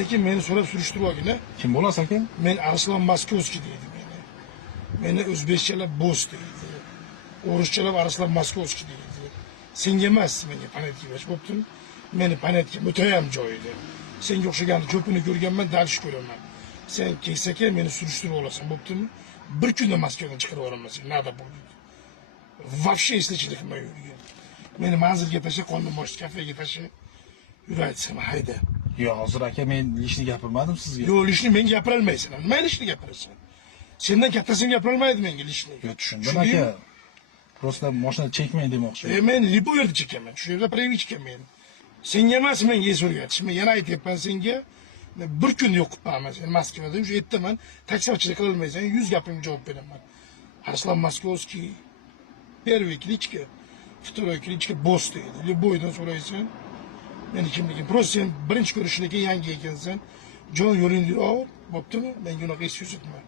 sekin meni so'rab surishtirib olgin. Kim bo'lasiz aka? Men Arslan Moskovskiy deydi meni. Meni o'zbekchalab Bo'z deydi. O'ruschalab Arslan Moskovskiy deydi. Senga emas, menga panetga berish bo'ptimi? Meni panetga mutayam joyida. Senga o'xshagan ko'pini ko'rganman, dalish ko'raman. Sen keksaka meni surishtirib olasan, bo'ptimi? Bir kunda Moskvadan chiqarib olaman seni. Nada bo'ldi. Вообще eslichilik qilmay yurgan. Meni manzilga tasha, qondan bosh kafega tasha. Yuraytsam, hayda. Yo'q, hozir aka men lishni gapirmadim sizga. Yo'q, lishni menga gapira olmaysan. Nima lishni gapirasan? Sendan kattasini gapira olmaydi menga lishni. Yo'q, tushundim aka. Просто mashina chekmang demoqchi. Men libo yerda chekaman. Shu yerda previch chekaman. Senga emas menga es o'rgatish. Men yana aytyapman senga. Bir kun yo'q qilibman sen Moskvada. O'sha yerdaman. Taksichilik qila olmaysan. 100 gapimga javob beraman. Arslan Moskovskiy первый кличка, второй кличка Bo'z deydi. Liboydan so'raysan. Meni kimligim. Просто sen birinchi ko'rishdan keyin yangi ekansan. Jon yo'lingni ol, bo'ptimi? Menga unaqa es yuzitma.